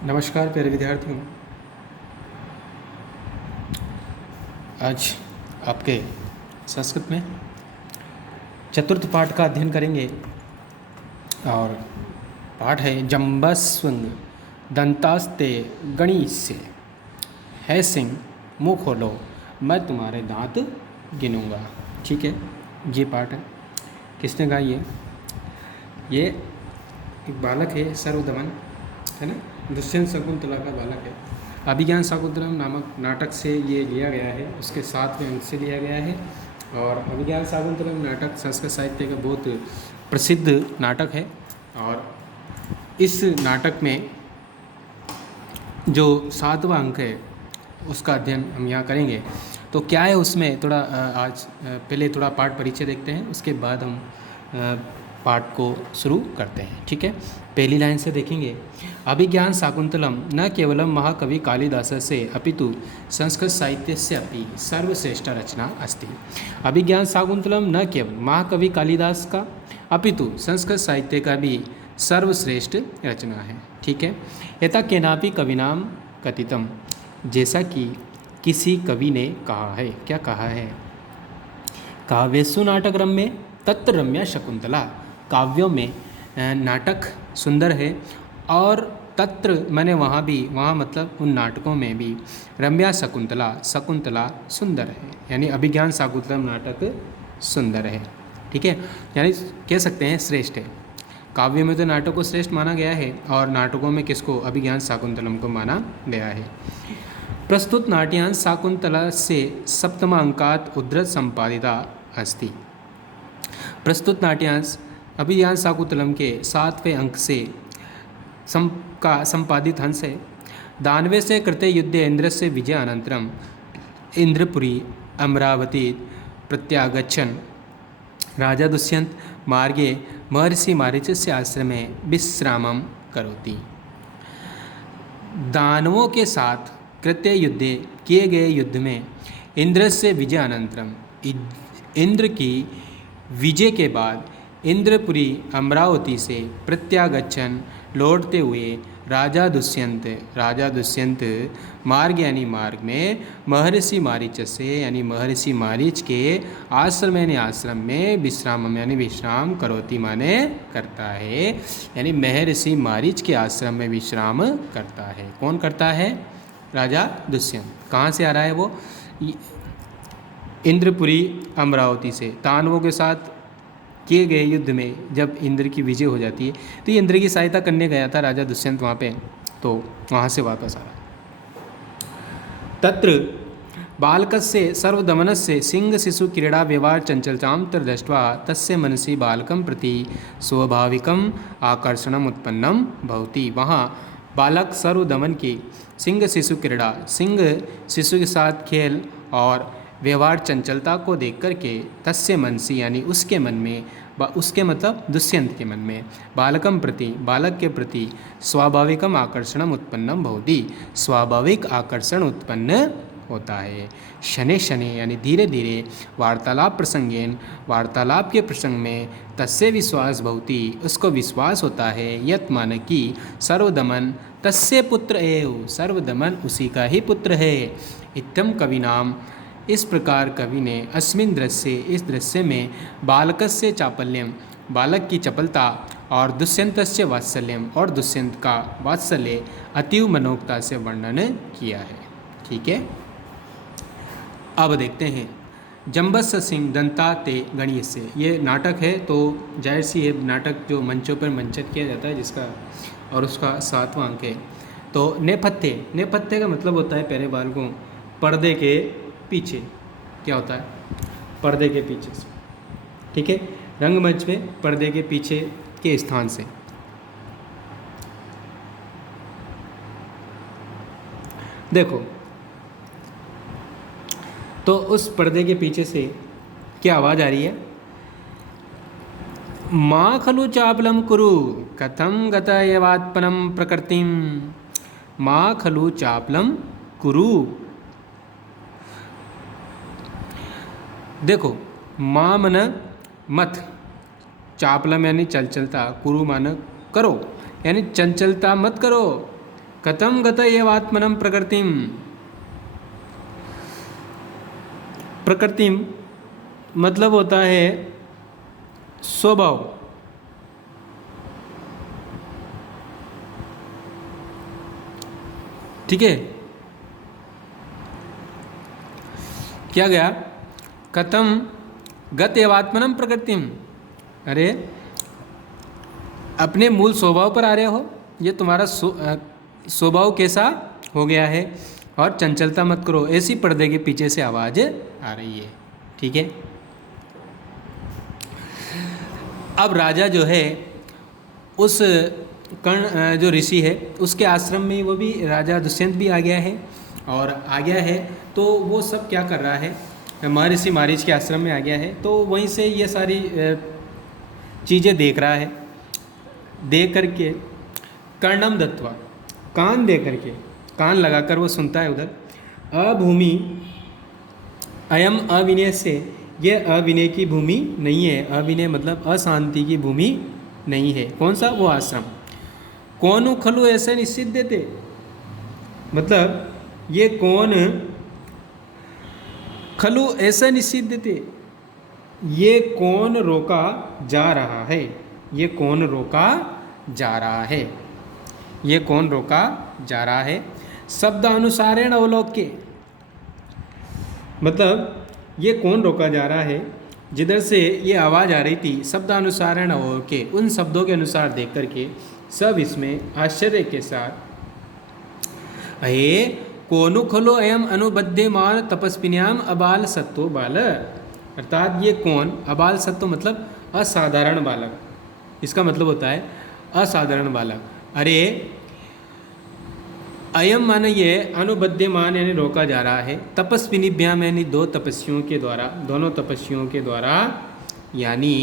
नमस्कार प्यारे विद्यार्थियों। आज आपके संस्कृत में चतुर्थ पाठ का अध्ययन करेंगे और पाठ है जम्बस्वंग दंतास्ते गणिस्य। है सिंह मुँह खोलो, मैं तुम्हारे दांत गिनूंगा। ठीक है, ये पाठ है। किसने गाया ये एक बालक है, सर्वदमन है ना, दुष्यंत शकुंतला का बालक है। अभिज्ञान शाकुंतलम नामक नाटक से ये लिया गया है, उसके 7वें अंक से लिया गया है। और अभिज्ञान शाकुंतलम नाटक संस्कृत साहित्य का बहुत प्रसिद्ध नाटक है। और इस नाटक में जो 7वां अंक है उसका अध्ययन हम यहाँ करेंगे। तो क्या है उसमें, थोड़ा आज पहले थोड़ा पाठ परिचय देखते हैं, उसके बाद हम पाठ को शुरू करते हैं। ठीक है, पहली लाइन से देखेंगे। अभिज्ञान शाकुंतलम न केवलम महाकवि कालिदास से अपितु संस्कृत साहित्य से अपि सर्वश्रेष्ठ रचना अस्ति। अभिज्ञान शाकुंतलम न केवल महाकवि कालिदास का अपितु संस्कृत साहित्य का भी सर्वश्रेष्ठ रचना है। ठीक है, यथा केनापि कविनाम कथितम, जैसा कि किसी कवि ने कहा है। क्या कहा है? काव्यसु नाटक रम्य तत्र रम्या शकुंतला। काव्यों में नाटक सुंदर है और तत्र मैंने वहाँ भी, वहाँ मतलब उन नाटकों में भी रम्या शकुंतला, शकुंतला सुंदर है। यानी अभिज्ञान शाकुंतलम नाटक सुंदर है। ठीक है, यानी कह सकते हैं श्रेष्ठ है। काव्य में तो नाटक को श्रेष्ठ माना गया है और नाटकों में किसको? अभिज्ञान शाकुंतलम को माना गया है। प्रस्तुत नाट्यांश शाकुंतला से सप्तमांकात उद्धृत संपादिता अस्ति। प्रस्तुत नाट्यांश अभिज्ञान शाकुंतलम के 7वें अंक से संपादित अंश है। दानवे से कृते युद्धे इंद्र से विजय अनंतरम इंद्रपुरी अमरावती प्रत्यागच्छन् राजा दुष्यंत मार्गे महर्षि मारीचस्य आश्रमे विश्रामं करोति। दानवों के साथ कृत्य युद्धे किए गए युद्ध में इंद्र से विजय अनंतरम, इंद्र की विजय के बाद इंद्रपुरी अमरावती से प्रत्यागच्छन लौटते हुए राजा दुष्यंत मार्ग यानी मार्ग में महर्षि मारीच से यानी महर्षि मारीच के आश्रम यानी आश्रम में विश्राम यानी विश्राम करोति माने करता है। यानी महर्षि मारीच के आश्रम में विश्राम करता है। कौन करता है? राजा दुष्यंत। कहाँ से आ रहा है वो? इंद्रपुरी अमरावती से। दानवों के साथ किए गए युद्ध में जब इंद्र की विजय हो जाती है तो ये इंद्र की सहायता करने गया था राजा दुष्यंत वहाँ पे, तो वहाँ से वापस आ रहा। तत्र बालकस्य सर्वदमनस्य सिंह शिशु क्रीड़ा व्यवहार चंचलतां दृष्ट्वा तस्य मनसि बालकं प्रति स्वाभाविकम आकर्षणम उत्पन्नम भवति। वहाँ बालक सर्वदमन की सिंह शिशु क्रीड़ा, सिंह शिशु के साथ खेल और व्यवहार चंचलता को देख करके तस्य मनसी यानी उसके मन में, उसके मतलब दुष्यंत के मन में, बालकम प्रति बालक के प्रति स्वाभाविकम आकर्षणम उत्पन्नम भवति, स्वाभाविक आकर्षण उत्पन्न होता है। शनै शनै यानी धीरे धीरे वार्तालाप प्रसंगेन, वार्तालाप के प्रसंग में तस्य विश्वास भवति, उसको विश्वास होता है, यत मान कि सर्वदमन तस्य पुत्र एव, सर्वदमन उसी का ही पुत्र है। इत्थम कवि नाम, इस प्रकार कवि ने अस्मिन दृश्य, इस दृश्य में बालकस्य चापल्यम, बालक की चपलता और दुष्यंतस्य वात्सल्यम, और दुष्यंत का वात्सल्य अतीव मनोज्ञता से वर्णन किया है। ठीक है, अब देखते हैं जम्बस सिंह दंता ते गणीय से। ये नाटक है तो जाहिर सी है नाटक जो मंचों पर मंचित किया जाता है जिसका, और उसका 7वां अंक है। तो नेपथ्य, नेपथ्य का मतलब होता है प्यारे बालकों पर्दे के पीछे। क्या होता है? पर्दे के पीछे से। ठीक है, रंगमंच में पर्दे के पीछे के स्थान से। देखो तो उस पर्दे के पीछे से क्या आवाज़ आ रही है? माँ खलु चापलम कुरु कथम गतयवात्पनम प्रकृतिम, माँ खलु चापलम कुरु। देखो, माँ मन मत, चापलम यानी चंचलता, कुरु मान करो, यानी चंचलता मत करो, कथम गत एवात्मनं प्रकृतिम। प्रकृतिम मतलब होता है स्वभाव। ठीक है, क्या गया? कथम गत एवात्मनं प्रकृतिम। अरे अपने मूल स्वभाव पर आ रहे हो, ये तुम्हारा स्वभाव कैसा हो गया है, और चंचलता मत करो। ऐसी पर्दे के पीछे से आवाज़ आ रही है। ठीक है, अब राजा जो है उस कर्ण जो ऋषि है उसके आश्रम में, वो भी राजा दुष्यंत भी आ गया है, और आ गया है तो वो सब क्या कर रहा है, महर्षि मारीच के आश्रम में आ गया है। तो वहीं से ये सारी चीज़ें देख रहा है। देख करके कर्णम दत्वा, कान दे करके, कान लगाकर वो सुनता है उधर। अभूमि अयम अविनय से, ये अविनय की भूमि नहीं है। अविनय मतलब अशांति की भूमि नहीं है। कौन सा? वो आश्रम। कौन खलु ऐसे निश्चित देते, मतलब ये कौन खलु ऐसा निश्चित देते, ये कौन रोका जा रहा है, ये कौन रोका जा रहा है, ये कौन रोका जा रहा है। शब्द अनुसारेण अवलोक्य, मतलब ये कौन रोका जा रहा है, जिधर से ये आवाज़ आ रही थी, शब्दानुसारेण अवलोक्य, उन शब्दों के अनुसार देख करके सब इसमें आश्चर्य के साथ, अये कोनु खलो अयम अनुबध्यमान तपस्विन्याम अबाल सत्तो बाल, अर्थात ये कौन, अबाल सत्तो मतलब असाधारण बालक, इसका मतलब होता है असाधारण बालक। अरे अयम माने ये, अनुबध्यमान यानी रोका जा रहा है, तपस्विनीभ्याम यानी दो तपस्वियों के द्वारा, दोनों तपस्वियों के द्वारा, यानी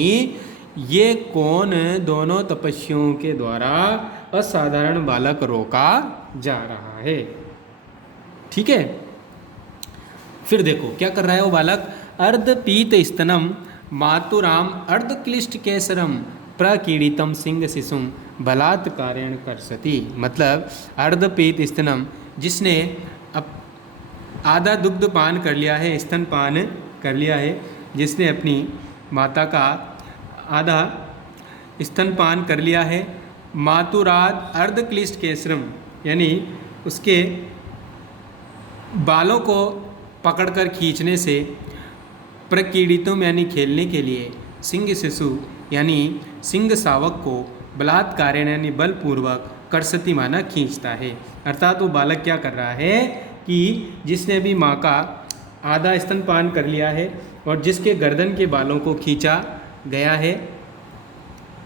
ये कौन दोनों तपस्वियों के द्वारा असाधारण बालक रोका जा रहा है। ठीक है, फिर देखो क्या कर रहा है वो बालक। अर्ध पीत स्तनम मातुराम अर्ध क्लिष्ट केसरम प्रकीड़ितम सिंह शिशुम बलात्कारेण करसती, मतलब अर्धपीत स्तनम, जिसने अब आधा दुग्ध पान कर लिया है, स्तन पान कर लिया है, जिसने अपनी माता का आधा स्तन पान कर लिया है। मातुराद अर्धक्लिष्ट केसरम, यानी उसके बालों को पकड़कर खींचने से, प्रकीड़ितम यानी खेलने के लिए, सिंह शिशु यानी सिंह शावक को, बलात्कारेण यानी बलपूर्वक, करसती माना खींचता है। अर्थात वो बालक क्या कर रहा है कि जिसने भी माँ का आधा स्तनपान कर लिया है और जिसके गर्दन के बालों को खींचा गया है,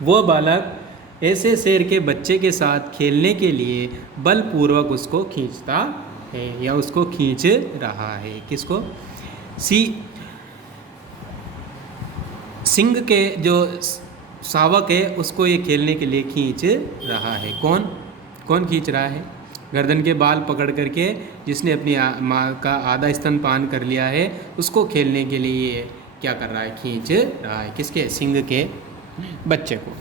वो बालक ऐसे शेर के बच्चे के साथ खेलने के लिए बलपूर्वक उसको खींचता है या उसको खींच रहा है। किसको? सिंह के जो शावक है उसको ये खेलने के लिए खींच रहा है। कौन कौन खींच रहा है? गर्दन के बाल पकड़ करके जिसने अपनी माँ का आधा स्तनपान कर लिया है उसको खेलने के लिए क्या कर रहा है? खींच रहा है। किसके? सिंह के बच्चे को।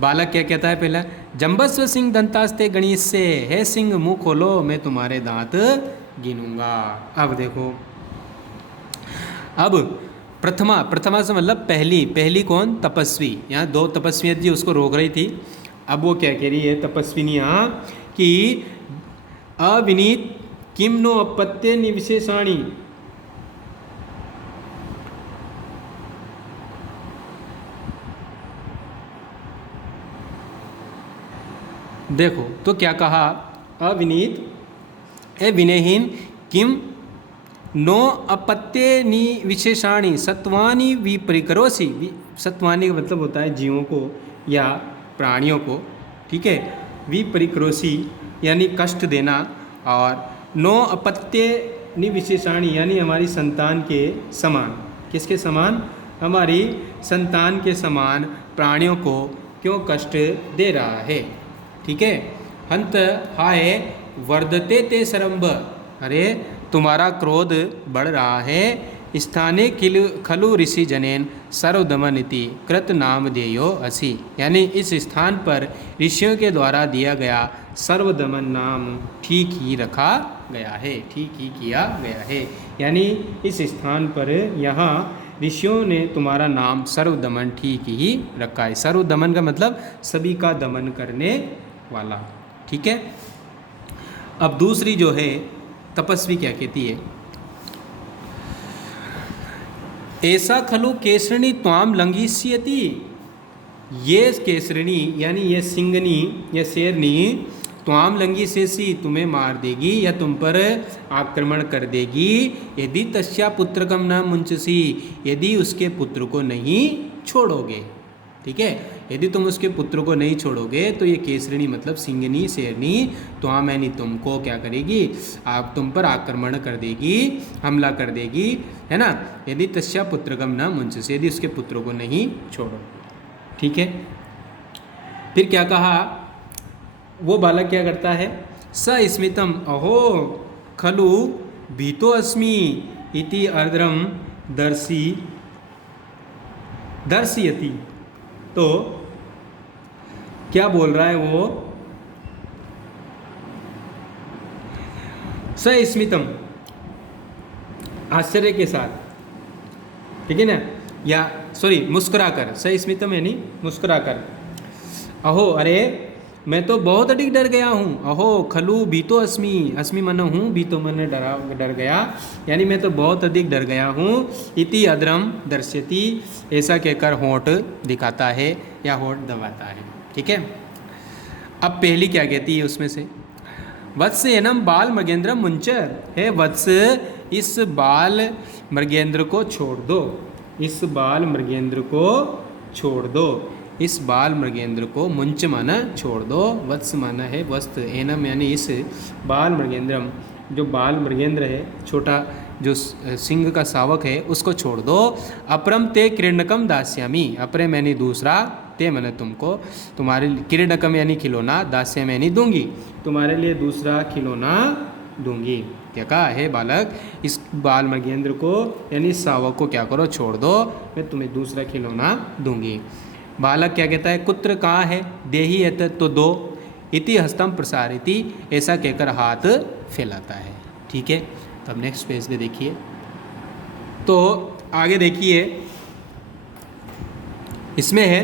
बालक क्या कहता है? पहला जम्बस्व सिंह दंतास्ते गणेश से, है सिंह मुँह खोलो मैं तुम्हारे दांत गिनूंगा। अब देखो, अब प्रथमा से मतलब पहली कौन? तपस्वी। यहाँ दो तपस्वियाँ जी उसको रोक रही थी। अब वो क्या कह रही है तपस्विनियाँ कि अविनीत किम नो अपत्य निविशेषाणी, देखो तो क्या कहा? अविनीत ए विनयहीन किम नो अपत्य नि विशेषाणी सत्वानी विपरिकरोसी। सत्वानी का मतलब होता है जीवों को या प्राणियों को, ठीक है। विपरिकरोसी यानी कष्ट देना, और नो अपत्य नि विशेषाणी यानी हमारी संतान के समान। किसके समान? हमारी संतान के समान प्राणियों को क्यों कष्ट दे रहा है, ठीक है। हंत हाय वर्धते ते सरंब, अरे तुम्हारा क्रोध बढ़ रहा है स्थाने खलु ऋषि जनेन सर्वदमन इति कृत नामधेयो असि, यानी इस स्थान पर ऋषियों के द्वारा दिया गया सर्वदमन नाम ठीक ही रखा गया है, ठीक ही किया गया है। यानी इस स्थान पर यहाँ ऋषियों ने तुम्हारा नाम सर्वदमन ठीक ही रखा है। सर्वदमन का मतलब सभी का दमन करने वाला, ठीक है। अब दूसरी जो है तपस्वी क्या कहती है, ऐसा खलु केसरणी त्वाम लंघिष्यति, ये केसरणी यानी ये सिंगनी या शेरनी त्वाम लंघिष्यसि तुम्हें मार देगी या तुम पर आक्रमण कर देगी, यदि तस्या पुत्रकम न मुंचसी, यदि उसके पुत्र को नहीं छोड़ोगे, ठीक है। यदि तुम उसके पुत्र को नहीं छोड़ोगे तो ये केसरणी मतलब सिंगनी शेरनी त्वाम यानी तुमको क्या करेगी, आप तुम पर आक्रमण कर देगी, हमला कर देगी, है ना। यदि तस्या पुत्रकम न मुंचसी, यदि उसके पुत्रों को नहीं छोड़ो, ठीक है। फिर क्या कहा, वो बालक क्या करता है, स स्मितम अहो खलु भीतो अस्मि इति अर्द्रम दर्शयति। तो क्या बोल रहा है वो, सस्मितम आश्चर्य के साथ, ठीक है ना, या सॉरी मुस्कुराकर, सस्मितम यानी मुस्कुराकर, अहो अरे मैं तो बहुत अधिक डर गया हूँ, अहो खलु भीतो अस्मि, अस्मि मन हूँ, भीतो मन डर गया, यानी मैं तो बहुत अधिक डर गया हूँ, इति अद्रम दर्शयति, ऐसा कहकर होंठ दिखाता है या होंठ दबाता है, ठीक है। अब पहली क्या कहती है उसमें से, वत्स एनम बाल मृगेंद्र मुंचर, है वत्स इस बाल मृगेंद्र को छोड़ दो, इस बाल मृगेंद्र को छोड़ दो, इस बाल मृगेंद्र को, मुंच माना छोड़ दो, वत्स माना है वस्त्र, एनम यानी इस बाल मृगेंद्रम, जो बाल मृगेंद्र है छोटा जो सिंह का शावक है उसको छोड़ दो, अपरम ते क्रीडनकम दास्यामी, अपरे मैंने दूसरा, ते मैंने तुमको, तुम्हारे क्रीडनकम यानी खिलौना, दास्यामी यानी दूंगी, तुम्हारे लिए दूसरा खिलौना दूंगी। क्या कहा है बालक, इस बाल मृगेंद्र को यानी इस शावक को क्या करो, छोड़ दो, मैं तुम्हें दूसरा खिलौना दूंगी। बालक क्या कहता है, कुत्र कहाँ है, देही एत तो दो, इति हस्तम प्रसारिति, ऐसा कहकर हाथ फैलाता है, ठीक है। तो अब नेक्स्ट पेज पे देखिए, तो आगे देखिए इसमें है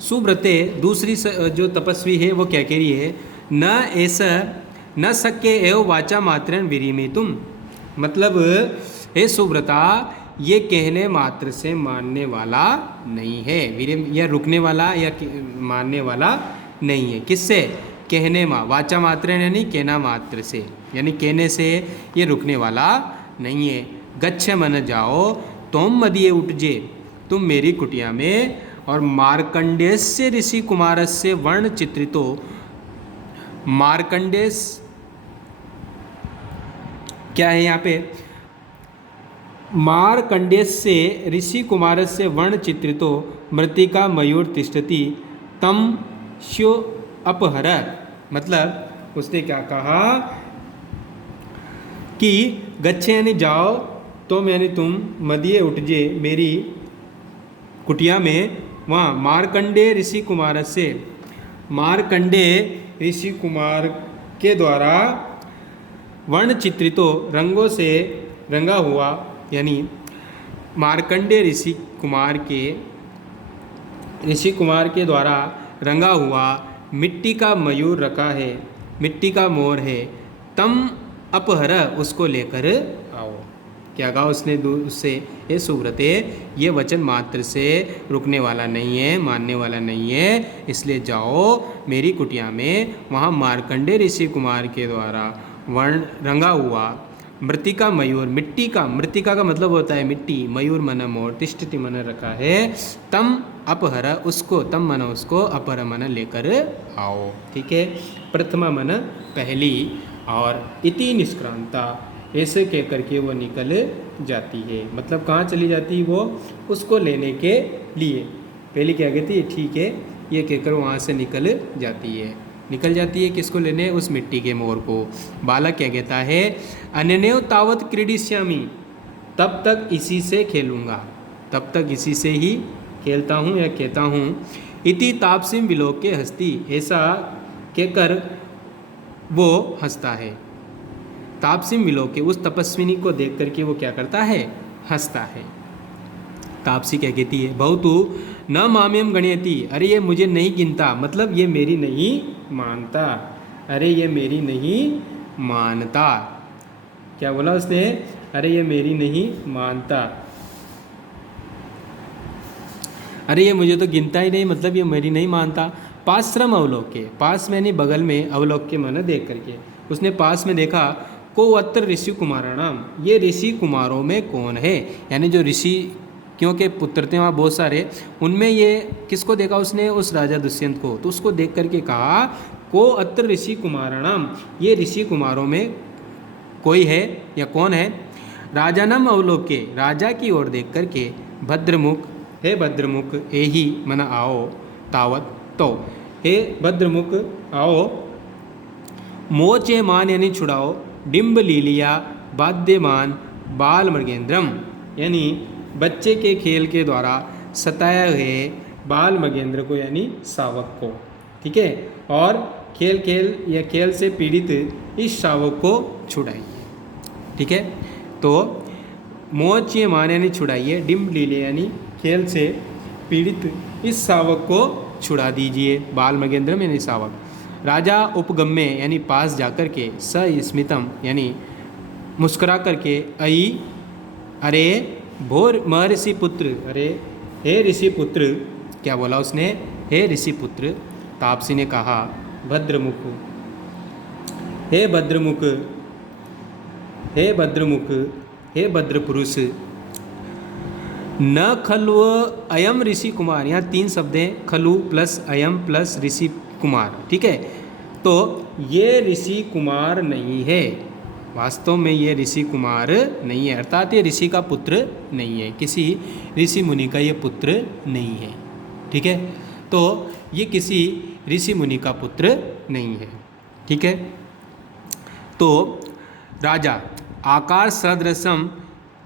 सुब्रते, दूसरी जो तपस्वी है वो क्या कह रही है, न ऐसा न सके एव वाचा मात्रन विरिमितुम, मतलब हे सुब्रता ये कहने मात्र से मानने वाला नहीं है, विरिम या रुकने वाला या मानने वाला नहीं है, किससे, कहने वाचा मात्र यानी कहना मात्र से, यानी कहने से ये रुकने वाला नहीं है। गच्छ मन जाओ, तुम मदिये उठजे, तुम मेरी कुटिया में, और मार्कंडेयस्य ऋषि कुमारस्य वर्ण चित्रितो, मार्कंडेय क्या है यहाँ पे, मार्कंडेयस्य ऋषि कुमारस्य वर्ण चित्रितो मृत्तिका मयूर तिष्ठति तम श्यो अपहर, मतलब उसने क्या कहा कि गच्छे यानी जाओ, तुम यानी तुम, मदिये उठजे मेरी कुटिया में, वहाँ मार्कंडेय ऋषि कुमार से, मार्कंडेय ऋषि कुमार के द्वारा वर्ण चित्रितो रंगों से रंगा हुआ, यानी मार्कंडेय ऋषि कुमार के द्वारा रंगा हुआ मिट्टी का मयूर रखा है, मिट्टी का मोर है, तम अपहर उसको लेकर आओ। क्या कहा उसने उससे, ये सुब्रते ये वचन मात्र से रुकने वाला नहीं है, मानने वाला नहीं है, इसलिए जाओ मेरी कुटिया में, वहाँ मार्कंडेय ऋषि कुमार के द्वारा वर्ण रंगा हुआ मृत्तिका मयूर, मिट्टी का, मृत्तिका का मतलब होता है मिट्टी, मयूर मन मोर, तिष्ठति मन रखा है, तम अपहर उसको, तम मन उसको, अपहर मन लेकर आओ, ठीक है। प्रथमा मन पहली, और इति निष्क्रांता, ऐसे कह करके वो निकल जाती है, मतलब कहाँ चली जाती है वो, उसको लेने के लिए, पहले क्या कहती है, ठीक है, ये कहकर वहाँ से निकल जाती है, निकल जाती है किसको लेने, उस मिट्टी के मोर को। बालक क्या कहता है, अन्यनेव तावत क्रीडिष्यामि, तब तक इसी से खेलूँगा, तब तक इसी से ही खेलता हूँ या कहता हूँ। इति तापसिम विलोके हस्ती, ऐसा कहकर वो हंसता है। तापसिम विलोके, उस तपस्विनी को देख करके वो क्या करता है, हंसता है। तापसी क्या कहती है, बहुतु न माम्यम गणयति, अरे ये मुझे नहीं गिनता, मतलब ये मेरी नहीं मानता, अरे ये मेरी नहीं मानता। क्या बोला उसने, अरे ये मेरी नहीं मानता, अरे ये मुझे तो गिनता ही नहीं, मतलब ये मेरी नहीं मानता। पाश्रम अवलोके, पास में नहीं बगल में, अवलोक के माने देख करके, उसने पास में देखा। को अत्र ऋषि कुमाराणाम, ये ऋषि कुमारों में कौन है, यानी जो ऋषि क्योंकि पुत्र थे वहाँ बहुत सारे, उनमें ये किसको देखा उसने, उस राजा दुष्यंत को। तो उसको देख करके कहा को अत्र ऋषि कुमाराणाम, ये ऋषि कुमारों में कोई है या कौन है। राजानम अवलोके, राजा की ओर देख करके, भद्रमुख, हे भद्रमुख, एही मन आओ तावत, तो हे भद्रमुख आओ, मोचे मान यानी छुड़ाओ, डिम्ब लीलिया वाद्यमान बाल मृगेंद्रम, यानी बच्चे के खेल के द्वारा सताया हुए बाल मृगेंद्र को, यानी शावक को, ठीक है, और खेल खेल या खेल से पीड़ित इस शावक को छुड़ाइए, ठीक है। तो मोचे मान यानी छुड़ाइए, डिम्ब लीलिया यानी खेल से पीड़ित इस शावक को छुड़ा दीजिए, बाल मृगेंद्रम यानी शावक। राजा उपगम्य यानी पास जाकर के, सस्मितम यानी मुस्कुरा करके, अई अरे भोर महर्षि पुत्र, अरे हे ऋषि पुत्र, क्या बोला उसने, हे ऋषि पुत्र। तापसी ने कहा भद्रमुख, हे भद्रमुख, हे भद्रमुख, हे भद्रपुरुष, न खलु अयम ऋषि कुमार, यहाँ 3 शब्द हैं, खलु प्लस अयम प्लस ऋषि कुमार, ठीक है। तो ये ऋषि कुमार नहीं है, वास्तव में ये ऋषि कुमार नहीं है, अर्थात ये ऋषि का पुत्र नहीं है, किसी ऋषि मुनि का ये पुत्र नहीं है, ठीक है। तो ये किसी ऋषि मुनि का पुत्र नहीं है, ठीक है। तो राजा आकार सदृशम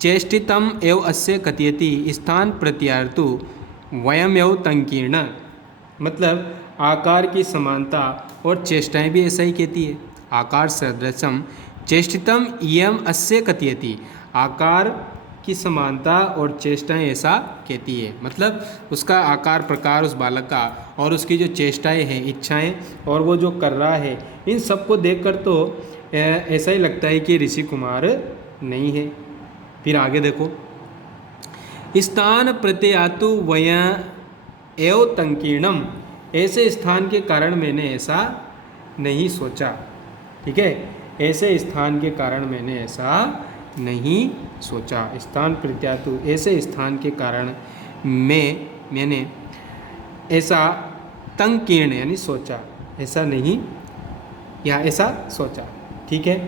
चेष्टितम एव अस्य कथयति, स्थान प्रत्यार्थु वयम एव तंकीर्ण, मतलब आकार की समानता और चेष्टाएं भी ऐसा ही कहती है। आकार सदृशम चेष्टितम इयम अस्य कथयति, आकार की समानता और चेष्टाएं ऐसा कहती है, मतलब उसका आकार प्रकार उस बालक का और उसकी जो चेष्टाएं हैं, इच्छाएं और वो जो कर रहा है, इन सबको देखकर तो ऐसा ही लगता है कि ऋषि कुमार नहीं है। फिर आगे देखो, स्थान प्रत्यातु वय एव तंकीर्णम, ऐसे स्थान के कारण मैंने ऐसा नहीं सोचा, ठीक है, ऐसे स्थान के कारण मैंने ऐसा नहीं सोचा। स्थान प्रत्यातु, ऐसे स्थान के कारण मैंने ऐसा तंकीर्ण यानी सोचा, ऐसा नहीं या ऐसा सोचा, ठीक है।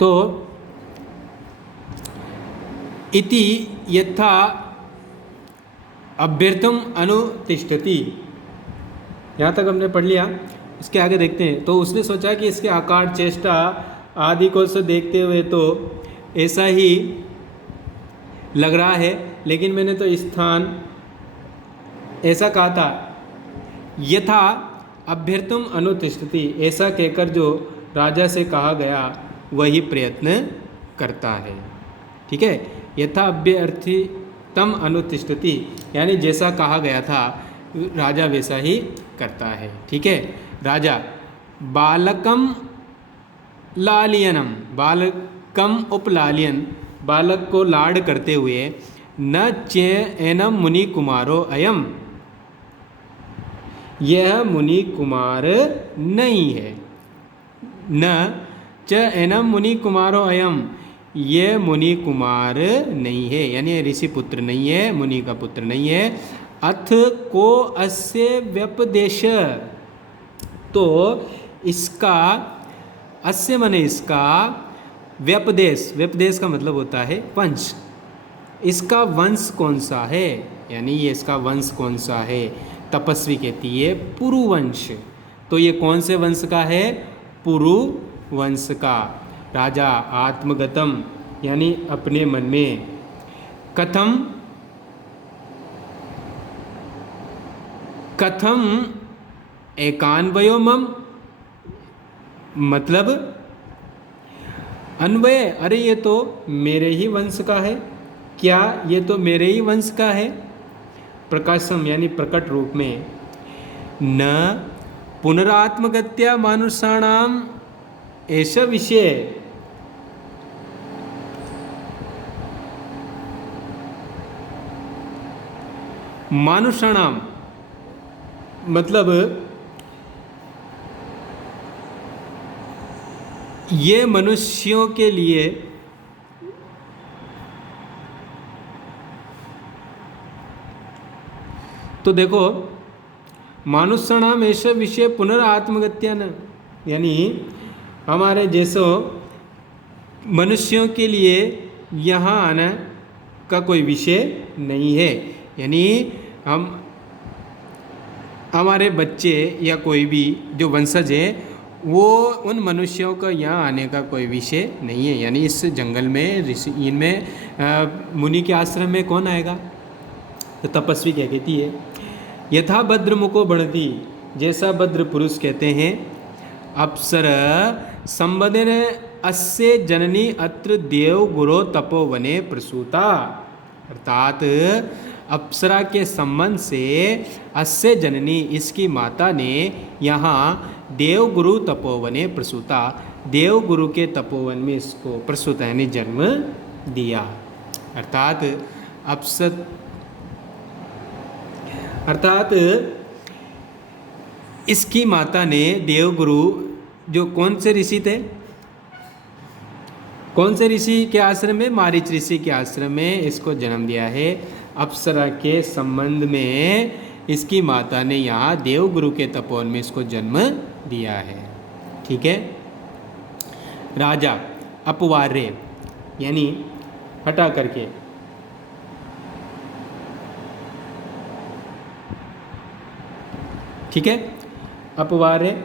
तो इति यथा अभ्यर्थम अनुतिष्ठति, यहाँ तक हमने पढ़ लिया। इसके आगे देखते हैं। तो उसने सोचा कि इसके आकार, चेष्टा आदि को से देखते हुए तो ऐसा ही लग रहा है, लेकिन मैंने तो स्थान ऐसा कहा था, यथा अभ्यर्थम अनुतिष्ठति, ऐसा कहकर जो राजा से कहा गया वही प्रयत्न करता है, ठीक है। यथा अभ्यर्थितम अनुतिष्ठति, यानी जैसा कहा गया था राजा वैसा ही करता है, ठीक है। राजा बालकम लालियनम, बालकम उपलालियन, बालक को लाड करते हुए, न चैनम मुनि कुमारो अयम, यह मुनि कुमार नहीं है। न च एनम मुनि कुमारो अयम, ये मुनि कुमार नहीं है, यानी ऋषि पुत्र नहीं है, मुनि का पुत्र नहीं है। अथ को अस्य व्यपदेश, तो इसका, अस्य माने इसका, व्यपदेश, व्यपदेश का मतलब होता है वंश, इसका वंश कौन सा है, यानी ये इसका वंश कौन सा है। तपस्वी कहती है पुरु वंश, तो ये कौन से वंश का है, पुरु वंश का। राजा आत्मगतम यानी अपने मन में, कथम कथम एकान्वयो मम, मतलब अन्वय, अरे ये तो मेरे ही वंश का है, क्या ये तो मेरे ही वंश का है। प्रकाशम यानी प्रकट रूप में, न पुनरात्मगत्या मानुषाणाम ऐसा विषय, मानुषाणाम मतलब ये मनुष्यों के लिए तो देखो, मानुषाणाम ऐसे विषय पुनरात्मगत्या न, यानी हमारे जैसो मनुष्यों के लिए यहाँ आना का कोई विषय नहीं है। यानी हमारे बच्चे या कोई भी जो वंशज है वो उन मनुष्यों का यहाँ आने का कोई विषय नहीं है। यानी इस जंगल में ऋषि इनमें मुनि के आश्रम में कौन आएगा? तो तपस्वी क्या कहती है, यथा भद्र मुको बढ़ती, जैसा भद्र पुरुष कहते हैं, अप्सर संबंधन अस्य जननी अत्र देव गुरो तपोवने प्रसूता, अर्थात अप्सरा के संबंध से अस्य जननी इसकी माता ने यहाँ देवगुरु तपोवने प्रसूता, देवगुरु के तपोवन में इसको प्रसूता यानी जन्म दिया। अर्थात इसकी माता ने देवगुरु जो कौन से ऋषि थे, कौन से ऋषि के आश्रम में, मारीच ऋषि के आश्रम में इसको जन्म दिया है। अप्सरा के संबंध में इसकी माता ने यहाँ देवगुरु के तपोवन में इसको जन्म दिया है। ठीक है। राजा अपवार्य यानी हटा करके, ठीक है, अपवार्य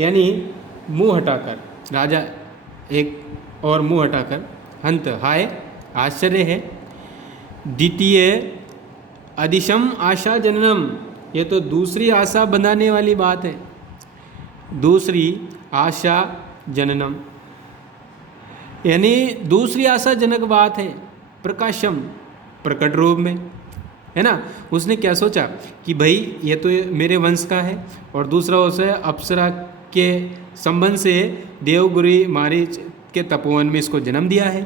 यानी मुंह हटाकर, राजा एक और मुंह हटाकर, हंत हाय आश्चर्य है, द्वितीय अधिशम आशा जननम, ये तो दूसरी आशा बनाने वाली बात है, दूसरी आशा जननम यानी दूसरी आशाजनक बात है। प्रकाशम प्रकट रूप में, है ना। उसने क्या सोचा कि भाई ये तो मेरे वंश का है, और दूसरा उसे अप्सरा के संबंध से देवगुरु मारीच के तपोवन में इसको जन्म दिया है,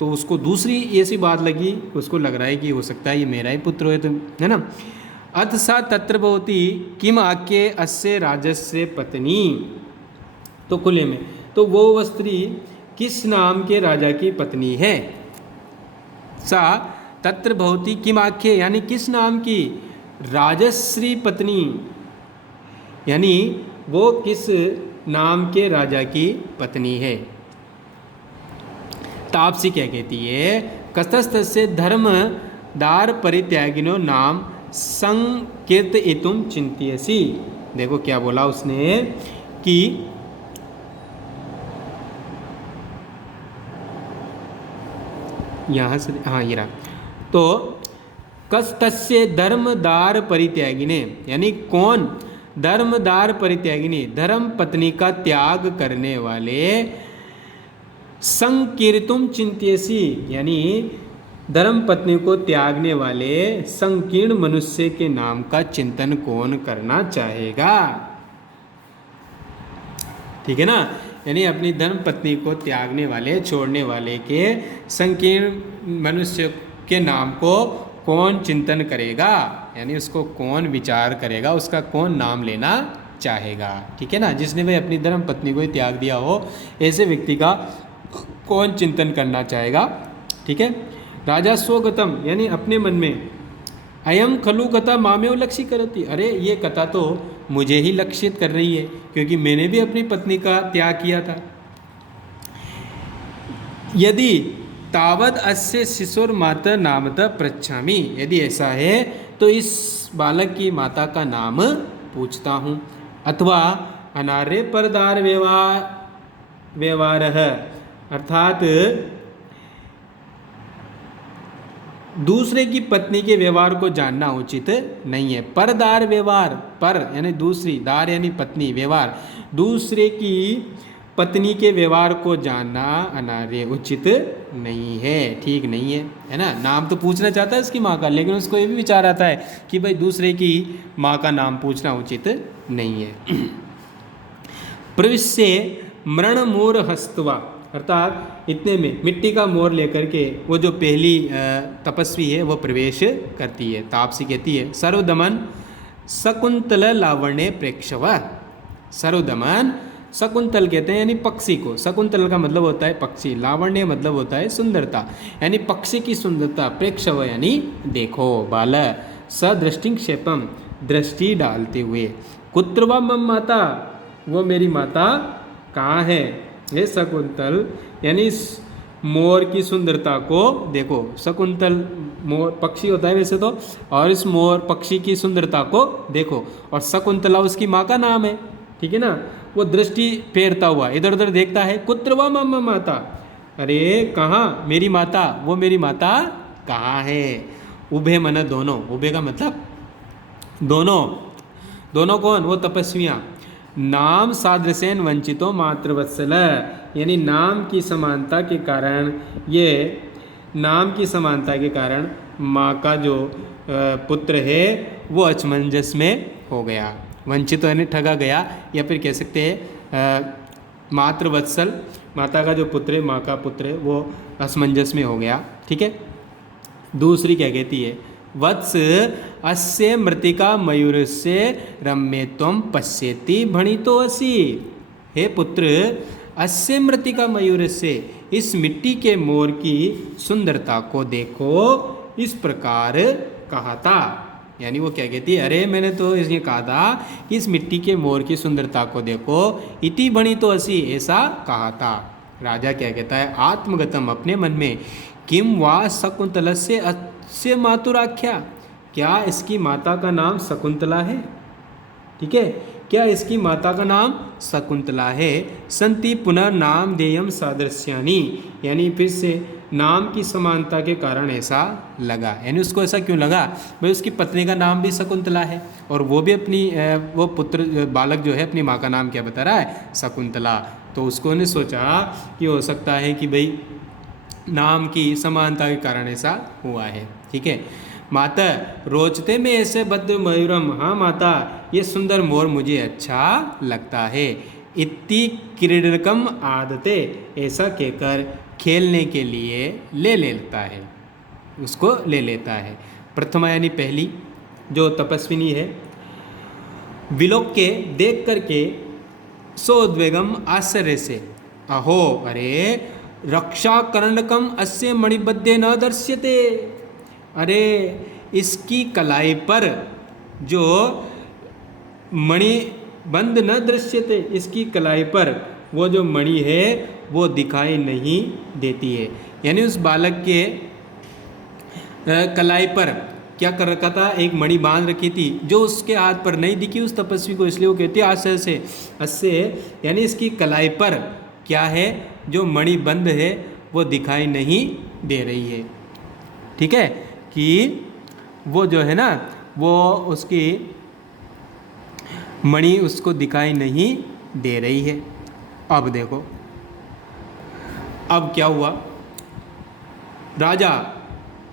तो उसको दूसरी ऐसी बात लगी, उसको लग रहा है कि हो सकता है ये मेरा ही पुत्र है, तो है ना। अथ सा तत्र भवति किम आख्ये अस्य राजस्य पत्नी, तो खुले में, तो वो वह स्त्री किस नाम के राजा की पत्नी है। सा तत्र भवति किम आख्ये यानी किस नाम की, राजश्री पत्नी, यानी वो किस नाम के राजा की पत्नी है। तापसी क्या कहती है, कतस्तस्य धर्मदार परित्यागिनो नाम संकीर्तयितुम चिंतयसि। देखो क्या बोला उसने कि यहाँ से, हाँ ये रहा, तो कस्तस्य धर्मदार परित्यागिने यानी कौन, धर्मदार परित्यागिनी धर्म पत्नी का त्याग करने वाले, संकीर्तुम चिंत्यसी यानी धर्म पत्नी को त्यागने वाले संकीर्ण मनुष्य के नाम का चिंतन कौन करना चाहेगा। ठीक है ना, यानी अपनी धर्म पत्नी को त्यागने वाले, छोड़ने वाले के संकीर्ण मनुष्य के नाम को कौन चिंतन करेगा, यानी उसको कौन विचार करेगा, उसका कौन नाम लेना चाहेगा। ठीक है ना, जिसने भाई अपनी धर्म पत्नी को ही त्याग दिया हो, ऐसे व्यक्ति का कौन चिंतन करना चाहेगा। ठीक है। राजा स्वगतम यानी अपने मन में, अयम खलु कथा मामेव लक्ष्य करती, अरे ये कथा तो मुझे ही लक्षित कर रही है, क्योंकि मैंने भी अपनी पत्नी का त्याग किया था। यदि तावद अस्य शिशुर माता नामतः पृच्छामि, यदि ऐसा है तो इस बालक की माता का नाम पूछता हूँ। अथवा अनार्य परदार व्यवहार अर्थात दूसरे की पत्नी के व्यवहार को जानना उचित नहीं है। परदार व्यवहार, पर यानी दूसरी, दार यानी पत्नी, व्यवहार, दूसरे की पत्नी के व्यवहार को जानना अनार्य, उचित नहीं है, ठीक नहीं है, है ना। नाम तो पूछना चाहता है उसकी माँ का, लेकिन उसको ये भी विचार आता है कि भाई दूसरे की माँ का नाम पूछना उचित नहीं है। प्रविश्य मृण मोर हस्तवा, अर्थात इतने में मिट्टी का मोर लेकर के वो जो पहली तपस्वी है वो प्रवेश करती है। तापसी कहती है सर्वदमन शकुंतल लावण्य प्रेक्षव। सर्वदमन, शकुंतल कहते हैं यानी पक्षी को, शकुंतल का मतलब होता है पक्षी, लावण्य मतलब होता है सुंदरता, यानी पक्षी की सुंदरता, प्रेक्षव यानी देखो, बाल, सदृष्टिक्षेपम दृष्टि डालते हुए, कुत्र वा मम माता, वो मेरी माता कहाँ है। ये शकुंतल यानी इस मोर की सुंदरता को देखो। शकुंतल मोर पक्षी होता है वैसे तो, और इस मोर पक्षी की सुंदरता को देखो, और शकुंतला उसकी माँ का नाम है, ठीक है ना। वो दृष्टि फेरता हुआ इधर उधर देखता है, कुत्र वा मम माता, अरे कहाँ मेरी माता, वो मेरी माता कहाँ है। उभे मन दोनों, उभे का मतलब दोनों, दोनों कौन, वो तपस्वियाँ। नाम सादृशेन वंचितो मातृवत्सल, यानी नाम की समानता के कारण, ये नाम की समानता के कारण माँ का जो पुत्र है वो अचमंजस में हो गया। वंचित यानी ठगा गया, या फिर कह सकते हैं मातृवत्सल, माता का जो पुत्र है, माँ का पुत्र है, वो असमंजस में हो गया, ठीक है। दूसरी क्या कहती है, वत्स अस्य मृतिका मयूरस्य रम्ये त्वं पश्यति भणितो असि। हे पुत्र, अस्य मृतिका मयूरस्य, इस मिट्टी के मोर की सुंदरता को देखो, इस प्रकार कहा था। यानी वो क्या कहती है, अरे मैंने तो इसने कहा था कि इस मिट्टी के मोर की सुंदरता को देखो, इति भणितो असि, ऐसा कहा था। राजा क्या कहता है, आत्मगतम, अपने मन में, किम वा शकुंतलस्य अस्य मातुराख्या, क्या इसकी माता का नाम शकुंतला है, ठीक है, क्या इसकी माता का नाम शकुंतला है। संति पुनः नाम देयम सादृश्यानि, यानी फिर से नाम की समानता के कारण ऐसा लगा, यानी उसको ऐसा क्यों लगा, भाई उसकी पत्नी का नाम भी शकुंतला है, और वो भी अपनी वो पुत्र बालक जो है अपनी माँ का नाम क्या बता रहा है, शकुंतला। तो उसको ने सोचा कि हो सकता है कि भाई नाम की समानता के कारण ऐसा हुआ है, ठीक है। माता रोचते में ऐसे बद्ध मयूरम, हाँ माता ये सुंदर मोर मुझे अच्छा लगता है। इत्ति क्रीडनकम आदते, ऐसा कहकर खेलने के लिए ले लेता है, उसको ले लेता है। प्रथमा यानी पहली जो तपस्विनी है, विलोक के देख करके सोद्वेगम आश्चर्य से, अहो अरे रक्षा कर्णकम अस्य मणिबद्धे न दर्श्यते, अरे इसकी कलाई पर जो मणि बंद न दृश्यते, इसकी कलाई पर वो जो मणि है वो दिखाई नहीं देती है। यानी उस बालक के कलाई पर क्या कर रखा था, एक मणि बांध रखी थी जो उसके हाथ पर नहीं दिखी उस तपस्वी को, इसलिए वो कहती है आश्चर्य से, अस्य यानी इसकी कलाई पर क्या है, जो मणि बंद है वो दिखाई नहीं दे रही है, ठीक है, कि वो जो है ना वो उसकी मणि उसको दिखाई नहीं दे रही है। अब देखो अब क्या हुआ, राजा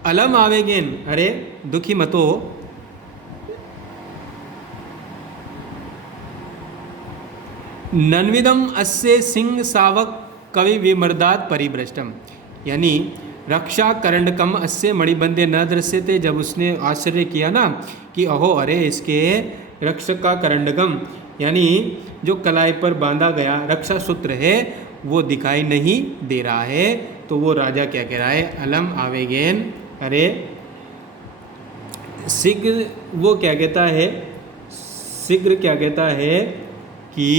अलम आवेगेन, अरे दुखी मत हो, नन्विदम अस्य सिंह सावक कवि विमर्दात परिभ्रष्टम, यानी रक्षा करंडकम अस्य मणिबंधे न दृश्यते, जब उसने आश्चर्य किया ना कि अहो अरे इसके रक्षक का करंडकम यानी जो कलाई पर बांधा गया रक्षा सूत्र है वो दिखाई नहीं दे रहा है, तो वो राजा क्या कह रहा है, अलम आवेगेन, अरे शीघ्र, वो क्या कहता है, शीघ्र क्या कहता है कि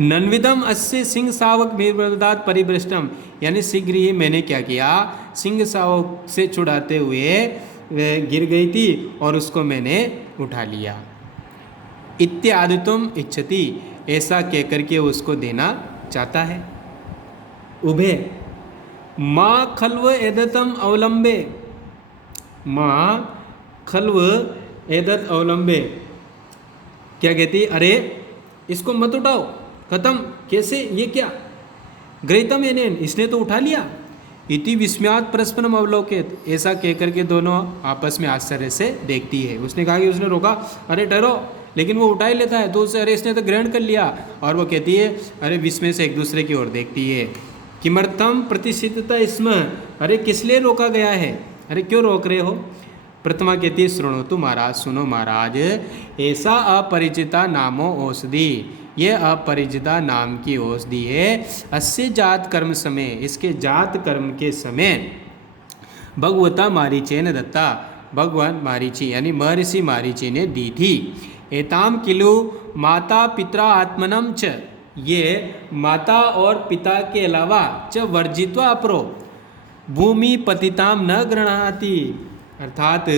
नन्विदम अस्य सिंह सावक विमर्दात परिभ्रष्टम, यानी शीघ्र ही मैंने क्या किया, सिंह सावक से छुड़ाते हुए वह गिर गई थी और उसको मैंने उठा लिया। इत्यादि तुम इच्छति, ऐसा कहकर के उसको देना चाहता है, उभे माँ खल्व एदतम अवलंबे, माँ खल्व एदत अवलंबे, क्या कहती है, अरे इसको मत उठाओ, खत्म, कैसे, ये क्या, ग्रहितम एनेन, इसने तो उठा लिया, इति विस्मयात परस्परम अवलोकित, ऐसा कहकर के दोनों आपस में आश्चर्य से देखती है। उसने कहा कि उसने रोका, अरे ठहरो, लेकिन वो उठा ही लेता है, तो उससे अरे इसने तो ग्रहण कर लिया, और वो कहती है, अरे विस्मय से एक दूसरे की ओर देखती है। किमर्थम प्रतिष्ठितता इसमें, अरे किस लिए रोका गया है, अरे क्यों रोक रहे हो। प्रथमा कहती है, श्रृणोतु महाराज, सुनो महाराज, ऐसा अपरिचिता नामो औषधि, ये अपरिचिता नाम की औषधि है, अस्य जात कर्म समय, इसके जात कर्म के समय, भगवता मारीचे ने दत्ता, भगवान मारीची यानी महर्षि मारीची ने दी थी। एताम किलु माता पिता आत्मनम च, ये माता और पिता के अलावा च वर्जित्वा अपरो भूमि पतिताम न गृह्णाति, अर्थात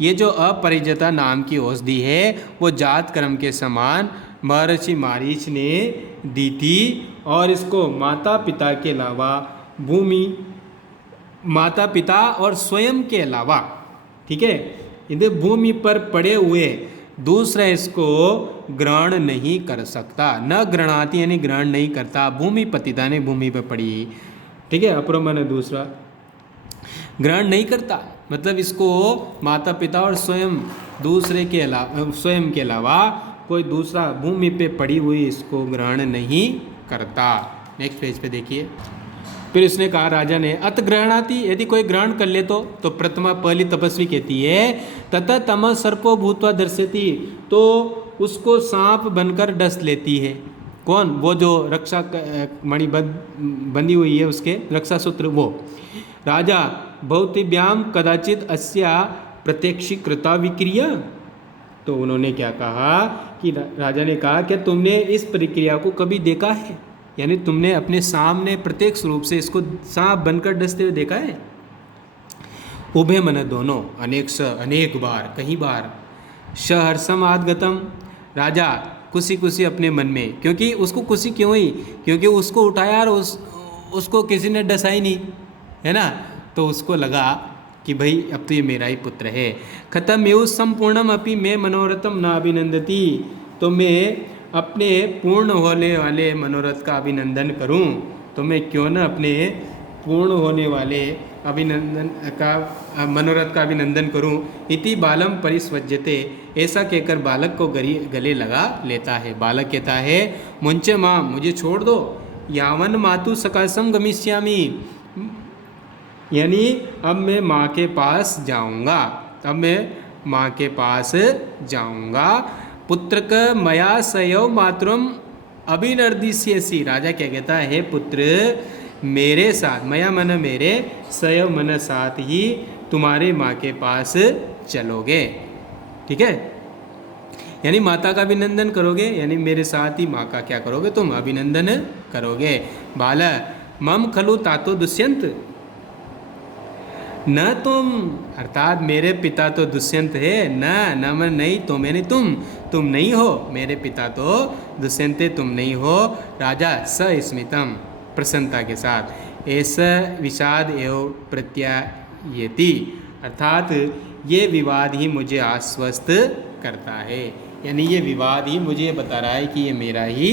ये जो अपरिजता नाम की औषधि है वो जात कर्म के समान महर्षि मारीच ने दी थी, और इसको माता पिता के अलावा भूमि, माता पिता और स्वयं के अलावा, ठीक है, इधर भूमि पर पड़े हुए दूसरा इसको ग्रहण नहीं कर सकता, न ग्रहणाती यानी ग्रहण नहीं करता, भूमि पतिता ने भूमि पर पड़ी, ठीक है, अपरमन है दूसरा, ग्रहण नहीं करता, मतलब इसको माता पिता और स्वयं दूसरे के अलावा, स्वयं के अलावा कोई दूसरा भूमि पे पड़ी हुई इसको ग्रहण नहीं करता। नेक्स्ट पेज पे देखिए, फिर उसने कहा राजा ने, अत ग्रहणाती, यदि कोई ग्रहण कर ले तो प्रथमा पहली तपस्वी कहती है, तथा तम सर्पो भूतवा दर्शती, तो उसको सांप बनकर डस लेती है। कौन, वो जो रक्षा मणि बंधी हुई है उसके रक्षा सूत्र, वो राजा भौतिभ्याम कदाचित अस्या प्रत्यक्षीकृता विक्रिया, तो उन्होंने क्या कहा कि राजा ने कहा, क्या तुमने इस प्रक्रिया को कभी देखा है, यानी तुमने अपने सामने प्रत्यक्ष रूप से इसको सांप बनकर डसते हुए देखा है। उभय मन, दोनों, अनेक बार, कई बार, सहर्षम आदगतम, राजा खुशी खुशी अपने मन में, क्योंकि उसको खुशी क्यों हुई, क्योंकि उसको उठाया और उसको किसी ने डसा ही नहीं, है ना, तो उसको लगा कि भाई अब तो ये मेरा ही पुत्र है। खत्म एव संपूर्णम अपि मैं मनोरथम न अभिनंदती, तो मैं अपने पूर्ण होने वाले मनोरथ का अभिनंदन करूं, तो मैं क्यों न अपने पूर्ण होने वाले अभिनंदन का मनोरथ का अभिनंदन करूं। इति बालम परिस्वज्यते, ऐसा कहकर बालक को गले लगा लेता है। बालक कहता है, मुंचे माँ, मुझे छोड़ दो, यावन मातु सकाशम गमिष्यामि, यानी अब मैं माँ के पास जाऊँगा, अब मैं माँ के पास जाऊँगा। पुत्र का मया सयव मातरम अभिनर्दिष्यसि, राजा क्या कहता है, पुत्र मेरे साथ, मया मन मेरे, सयव मन साथ ही तुम्हारे माँ के पास चलोगे, ठीक है, यानी माता का अभिनंदन करोगे, यानी मेरे साथ ही माँ का क्या करोगे, तुम अभिनंदन करोगे। बाल मम खलु तातो दुष्यंत, न तुम, अर्थात मेरे पिता तो दुष्यंत है, न मैं नहीं, तो मैंने तुम नहीं हो, मेरे पिता तो दुष्यंत है, तुम नहीं हो। राजा सस्मितम, प्रसन्नता के साथ, ऐसा विषाद एवं प्रत्यायति, अर्थात ये विवाद ही मुझे आश्वस्त करता है, यानी ये विवाद ही मुझे बता रहा है कि ये मेरा ही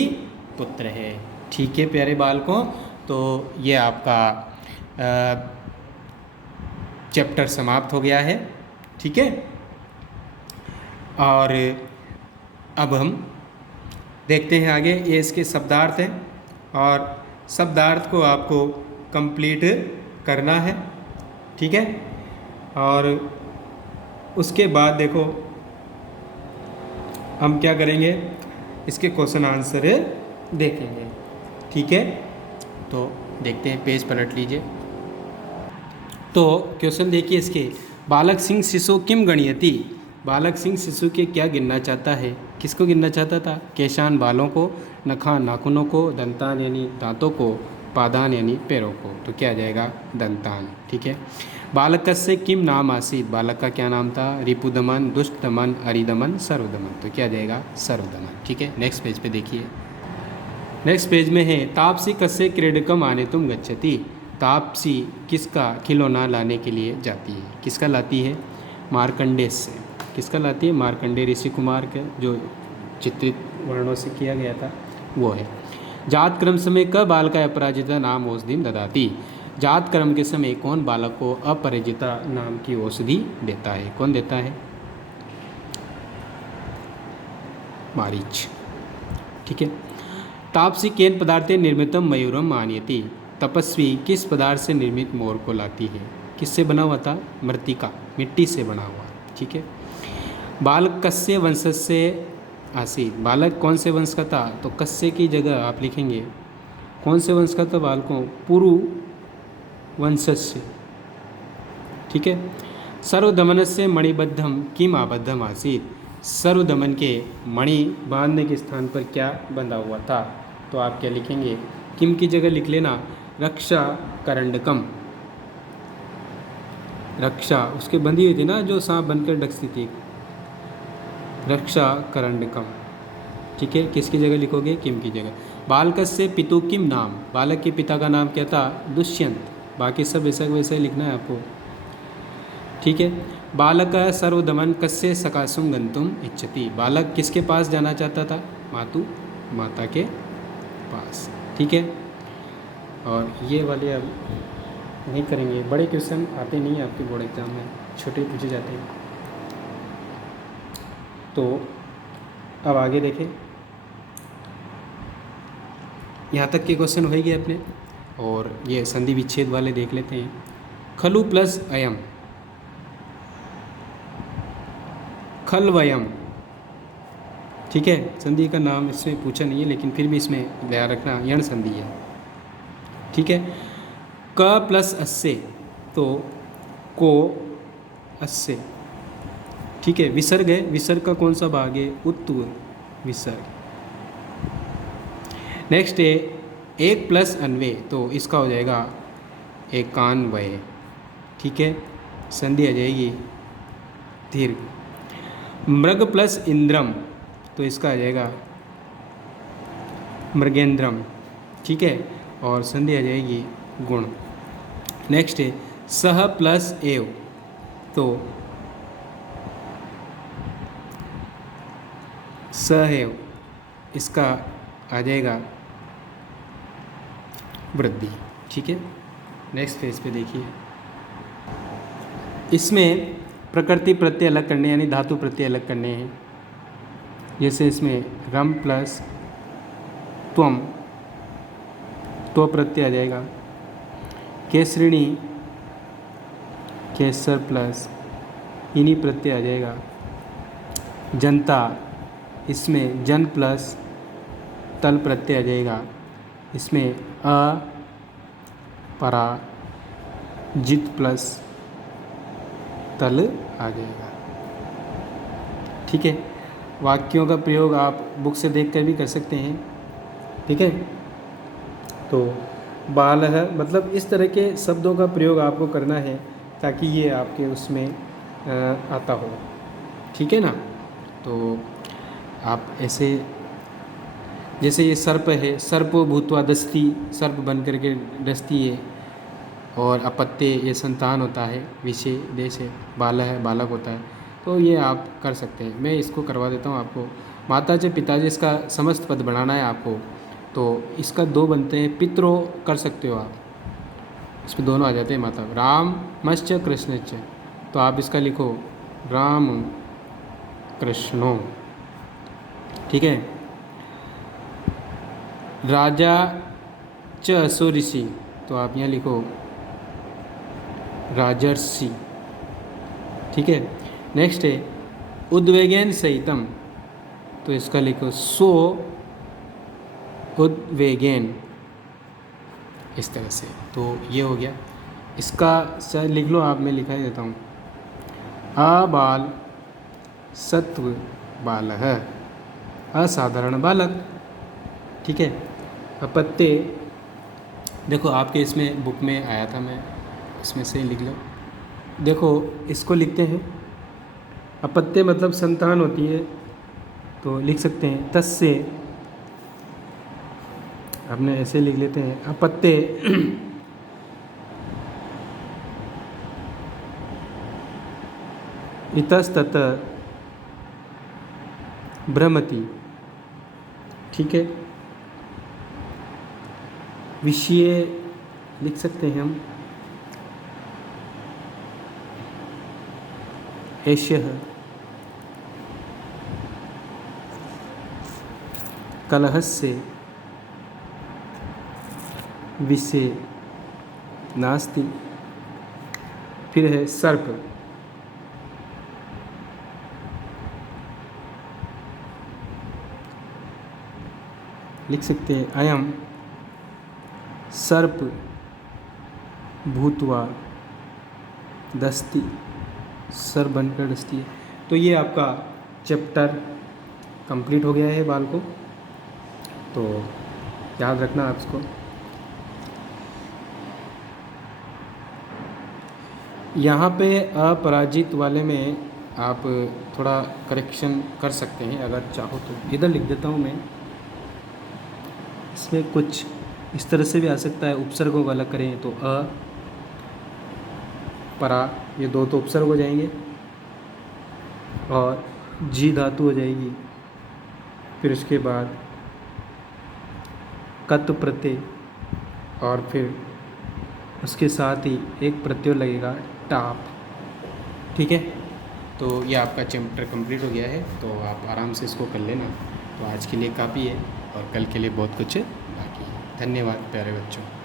पुत्र है। ठीक है प्यारे बालकों, तो ये आपका चैप्टर समाप्त हो गया है, ठीक है, और अब हम देखते हैं आगे, ये इसके शब्दार्थ हैं, और शब्दार्थ को आपको कंप्लीट करना है, ठीक है, और उसके बाद देखो हम क्या करेंगे, इसके क्वेश्चन आंसर देखेंगे, ठीक है। तो देखते हैं, पेज पलट लीजिए। तो क्वेश्चन देखिए इसके, बालक सिंह शिशु किम गणयति, बालक सिंह शिशु के क्या गिनना चाहता है, किसको गिनना चाहता था, केशान बालों को, नखान नाखूनों को, दंतान यानी दांतों को, पादान यानी पैरों को, तो क्या आ जाएगा दंतान, ठीक है। बालक से किम नाम आसीत, बालक का क्या नाम था, रिपुदमन, दुष्टदमन, अरिदमन, सर्वदमन, तो क्या आ जाएगा सर्वदमन, ठीक है। नेक्स्ट पेज पे देखिए, नेक्स्ट पेज में है तापसी कस्य क्रीडकम आने तुम गच्छति। तापसी किसका खिलौना लाने के लिए जाती है? किसका लाती है? मार्कंडेय से। किसका लाती है? मार्कंडेय ऋषि कुमार के, जो चित्रित वर्णों से किया गया था वो है। जात क्रम समय क बालका अपराजिता नाम औषधिम ददाति। जात क्रम के समय कौन बालक को अपराजिता नाम की औषधि देता है? कौन देता है? मारीच। ठीक है। तापसी केन पदार्थे निर्मितम मयूरम आनयति। तपस्वी किस पदार्थ से निर्मित मोर को लाती है? किससे बना हुआ था? मृत्तिका, मिट्टी से बना हुआ। ठीक है। बालक कस्य वंश से आसीत। बालक कौन से वंश का था? तो कस्य की जगह आप लिखेंगे कौन से वंश का था बालकों? पुरु वंश से। ठीक है। सर्वदमन से मणिबद्धम किम आबद्धम आसीत। सर्वदमन के मणि बांधने के स्थान पर क्या बंधा हुआ था? तो आप क्या लिखेंगे? किम की जगह लिख लेना रक्षा करंडकम। रक्षा उसके बंधी हुई थी ना, जो सांप बनकर डसती थी, रक्षा करंडकम। ठीक है। किसकी जगह लिखोगे? किम की जगह। बालकस्य पितु किम नाम। बालक के पिता का नाम क्या था? दुष्यंत। बाकी सब वैसा वैसा ही लिखना है आपको। ठीक है। बालक सर्वदमन कस्य सकाशुम गंतुम इच्छति। बालक किसके पास जाना चाहता था? मातु, माता के पास। ठीक है। और ये वाले अब नहीं करेंगे, बड़े क्वेश्चन आते नहीं आपके बोर्ड एग्जाम में, छोटे पूछे जाते हैं। तो अब आगे देखें, यहाँ तक के क्वेश्चन हो गए अपने, और ये संधि विच्छेद वाले देख लेते हैं। खलु प्लस अयम, खलवयम। ठीक है। संधि का नाम इसमें पूछा नहीं है, लेकिन फिर भी इसमें ध्यान रखना यण संधि है। ठीक है। क प्लस अस्य, तो को अस्य। ठीक है। विसर्ग है, विसर्ग का कौन सा भाग है? उत्व विसर्ग। नेक्स्ट है एक प्लस अन्वय, तो इसका हो जाएगा एकान्वय। ठीक है। संधि आ जाएगी दीर्घ। मृग प्लस इंद्रम, तो इसका आ जाएगा मृगेंद्रम। ठीक है। और संधि आ जाएगी गुण। नेक्स्ट है सह प्लस एव, तो सहेव, इसका आ जाएगा वृद्धि। ठीक है। नेक्स्ट पेज पे देखिए, इसमें प्रकृति प्रत्यय अलग करने यानी धातु प्रत्यय अलग करने हैं। जैसे इसमें रम प्लस त्वम, तो प्रत्यय आ जाएगा। केसरिणी, केसर प्लस इनी प्रत्यय आ जाएगा। जनता, इसमें जन प्लस तल प्रत्यय आ जाएगा। इसमें अ परा जित प्लस तल आ जाएगा। ठीक है। वाक्यों का प्रयोग आप बुक से देखकर भी कर सकते हैं। ठीक है। तो बाल है मतलब इस तरह के शब्दों का प्रयोग आपको करना है ताकि ये आपके उसमें आता हो। ठीक है ना। तो आप ऐसे, जैसे ये सर्प है, सर्प भूतवा दस्ती, सर्प बन करके डसती है। और अपत्य ये संतान होता है, विषय देश है, बाला है बालक होता है। तो ये आप कर सकते हैं, मैं इसको करवा देता हूँ आपको। माता से पिताजी, इसका समस्त पद बनाना है आपको, तो इसका दो बनते हैं। पितरो कर सकते हो आप, इसमें दोनों आ जाते हैं माता। राम मश्च कृष्णच, तो आप इसका लिखो राम कृष्णो। ठीक है। राजा च असो ऋषि, तो आप यहाँ लिखो राजर्षि। ठीक है। नेक्स्ट है उद्वेगेन सहितम, तो इसका लिखो सो उद्वेगेन, इस तरह से। तो ये हो गया। इसका शायद लिख लो आप, मैं लिखा ही देता हूँ। अबाल सत्व बालः, असाधारण बालक। ठीक है। अपत्य, देखो आपके इसमें बुक में आया था, मैं इसमें से लिख लो। देखो इसको लिखते हैं, अपत्य मतलब संतान होती है, तो लिख सकते हैं तस्य आपने ऐसे लिख लेते हैं अपत्य इतस्तत भ्रमति। ठीक है, विषय लिख सकते हैं हम एष्यः कलहस्य विषय नास्ति। फिर है सर्प, लिख सकते हैं अयम सर्प भूत्वा दस्ति, सर्प बनकर दस्ती है। तो ये आपका चैप्टर कंप्लीट हो गया है बाल को, तो याद रखना आप इसको। यहाँ पे अपराजित वाले में आप थोड़ा करेक्शन कर सकते हैं अगर चाहो तो। इधर लिख देता हूँ मैं, इसमें कुछ इस तरह से भी आ सकता है। उपसर्गों को अलग करें तो अ परा, ये दो तो उपसर्ग हो जाएंगे और जी धातु हो जाएगी। फिर उसके बाद कत प्रत्यय और फिर उसके साथ ही एक प्रत्यय लगेगा टाप। ठीक है, तो ये आपका चैप्टर कंप्लीट हो गया है, तो आप आराम से इसको कर लेना। तो आज के लिए काफ़ी है और कल के लिए बहुत कुछ बाकी है। धन्यवाद प्यारे बच्चों।